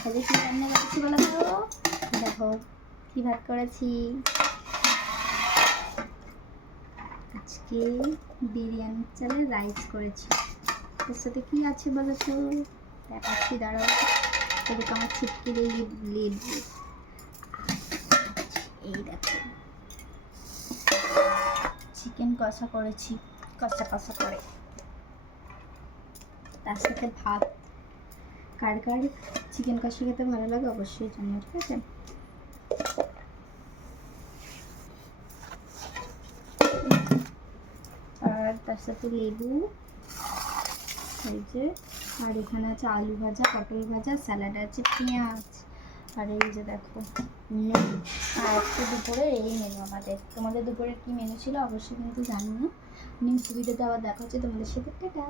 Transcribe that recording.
তাহলে কী রান্না করেছি বলো তো? দেখো কী ভাত করেছি আজকে। বিরিয়ানির চালের রাইস করেছি। এর সাথে কী আছে বলো তো? দেখাচ্ছি, দাঁড়াও। এদিকে আমার ছিটকে লেবু। এই দেখো চিকেন কষা করেছি, কষা কষা করে, তার সাথে ভাত। কার কার চিকেন কষা খেতে ভালো লাগে অবশ্যই জানিও, ঠিক আছে? আর তার সাথে লেবু, এই যে। আর এখানে আছে আলু ভাজা, পটল ভাজা, স্যালাড আছে, পেঁয়াজ। আর এই যে দেখো আর আজকে দুপুরে এই মেনু আমাদের। তোমাদের দুপুরে কি মেনু ছিল অবশ্যই কিন্তু জানিও। নিউজ ভিডিওতে আবার দেখা হচ্ছে তোমাদের সাথে। টাটা।